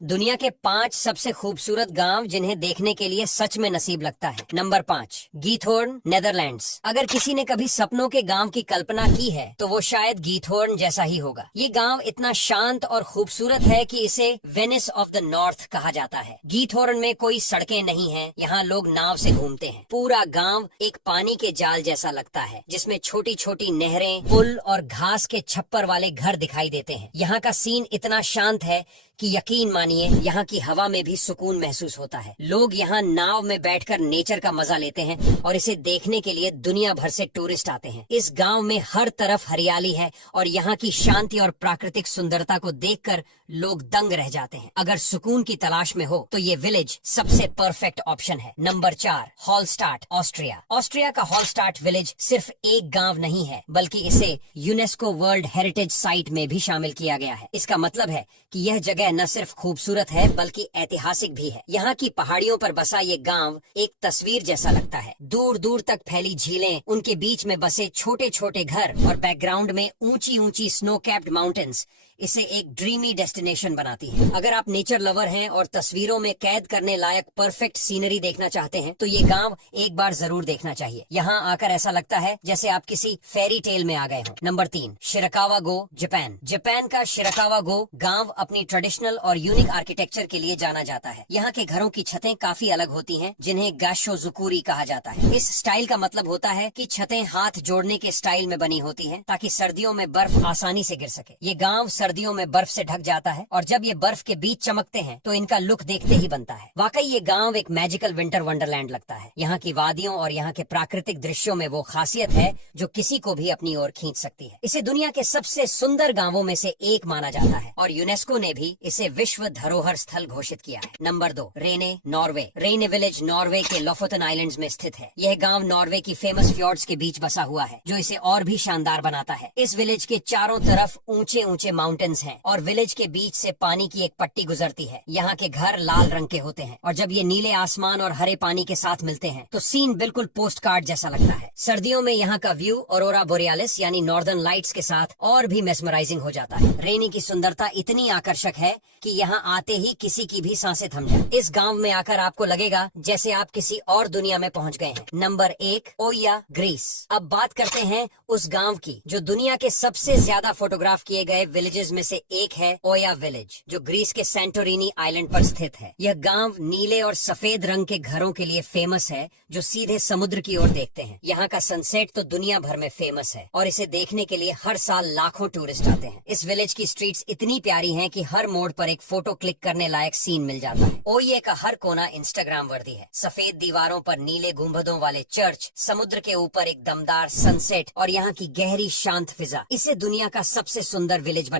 दुनिया के 5 सबसे खूबसूरत गांव जिन्हें देखने के लिए सच में नसीब लगता है। Number 5, Giethoorn, Netherlands. अगर किसी ने कभी सपनों के गांव की कल्पना की है तो वो शायद गीथोर्न जैसा ही होगा। ये गांव इतना शांत और खूबसूरत है कि इसे वेनिस ऑफ द नॉर्थ कहा जाता है। गीथोर्न में कोई सड़कें नहीं हैं, यहाँ लोग नाव से घूमते हैं। पूरा गांव एक पानी के जाल जैसा लगता है, जिसमें छोटी छोटी नहरें, पुल और घास के छप्पर वाले घर दिखाई देते हैं। यहाँ का सीन इतना शांत है कि यकीन मानिए यहाँ की हवा में भी सुकून महसूस होता है। लोग यहाँ नाव में बैठकर नेचर का मजा लेते हैं और इसे देखने के लिए दुनिया भर से टूरिस्ट आते हैं। इस गांव में हर तरफ हरियाली है और यहाँ की शांति और प्राकृतिक सुंदरता को देखकर लोग दंग रह जाते हैं। अगर सुकून की तलाश में हो तो ये विलेज सबसे परफेक्ट ऑप्शन है। Number 4, Hallstatt, Austria. ऑस्ट्रिया का हॉलस्टाट विलेज सिर्फ एक गांव नहीं है, बल्कि इसे यूनेस्को वर्ल्ड हेरिटेज साइट में भी शामिल किया गया है। इसका मतलब है कि यह जगह न सिर्फ खूबसूरत है बल्कि ऐतिहासिक भी है। यहाँ की पहाड़ियों पर बसा ये गांव एक तस्वीर जैसा लगता है। दूर दूर तक फैली झीलें, उनके बीच में बसे छोटे छोटे घर और बैकग्राउंड में ऊंची ऊंची स्नो कैप्ड माउंटेन्स इसे एक ड्रीमी डेस्टिनेशन बनाती है। अगर आप नेचर लवर हैं और तस्वीरों में कैद करने लायक परफेक्ट सीनरी देखना चाहते हैं तो ये गांव एक बार जरूर देखना चाहिए। यहाँ आकर ऐसा लगता है जैसे आप किसी फेरी टेल में आ गए हों। नंबर 3, शिराकावा गो, जापान। जापान का शिराकावा गो गांव अपनी ट्रेडिशनल और यूनिक आर्किटेक्चर के लिए जाना जाता है। यहाँ के घरों की छतें काफी अलग होती हैं, जिन्हें गाशोजुकुरी कहा जाता है। इस स्टाइल का मतलब होता है कि छतें हाथ जोड़ने के स्टाइल में बनी होती हैं ताकि सर्दियों में बर्फ आसानी से गिर सके। ये गांव सर्दियों में बर्फ से ढक जाता है और जब ये बर्फ के बीच चमकते हैं तो इनका लुक देखते ही बनता है। वाकई ये गांव एक मैजिकल विंटर वंडरलैंड लगता है। यहाँ की वादियों और यहाँ के प्राकृतिक दृश्यों में वो खासियत है जो किसी को भी अपनी ओर खींच सकती है। इसे दुनिया के सबसे सुंदर गांवों में से एक माना जाता है और यूनेस्को ने भी इसे विश्व धरोहर स्थल घोषित किया है। Number 2, Reine, Norway. Reine village Norway के लोफोटन आइलैंड्स में स्थित है। यह गांव नॉर्वे की फेमस फ्योर्ड्स के बीच बसा हुआ है, जो इसे और भी शानदार बनाता है। इस विलेज के चारों तरफ ऊंचे ऊंचे माउंटेन्स हैं और विलेज के बीच से पानी की एक पट्टी गुजरती है। यहाँ के घर लाल रंग के होते हैं और जब ये नीले आसमान और हरे पानी के साथ मिलते हैं तो सीन बिल्कुल पोस्ट कार्ड जैसा लगता है। सर्दियों में यहाँ का व्यू ऑरोरा बोरियालिस यानी नॉर्दर्न लाइट्स के साथ और भी मेस्मराइजिंग हो जाता है। रेनी की सुंदरता इतनी आकर्षक है कि यहाँ आते ही किसी की भी सांसें थम जाए। इस गांव में आकर आपको लगेगा जैसे आप किसी और दुनिया में पहुँच गए हैं। नंबर 1, ओया, ग्रीस। अब बात करते हैं उस गांव की जो दुनिया के सबसे ज्यादा फोटोग्राफ किए गए विलेजेस में से एक है, ओया विलेज, जो ग्रीस के सैंटोरिनी आइलैंड पर स्थित है। यह गांव नीले और सफेद रंग के घरों के लिए फेमस है जो सीधे समुद्र की ओर देखते हैं। यहाँ का सनसेट तो दुनिया भर में फेमस है और इसे देखने के लिए हर साल लाखों टूरिस्ट आते हैं। इस विलेज की स्ट्रीट्स इतनी प्यारी हैं कि हर मोड़ पर एक फोटो क्लिक करने लायक सीन मिल जाता है। ओये का हर कोना इंस्टाग्राम वर्दी है। सफेद दीवारों पर नीले गुंबदों वाले चर्च, समुद्र के ऊपर एक दमदार सनसेट और यहाँ की गहरी शांत फिजा इसे दुनिया का सबसे सुंदर विलेज बना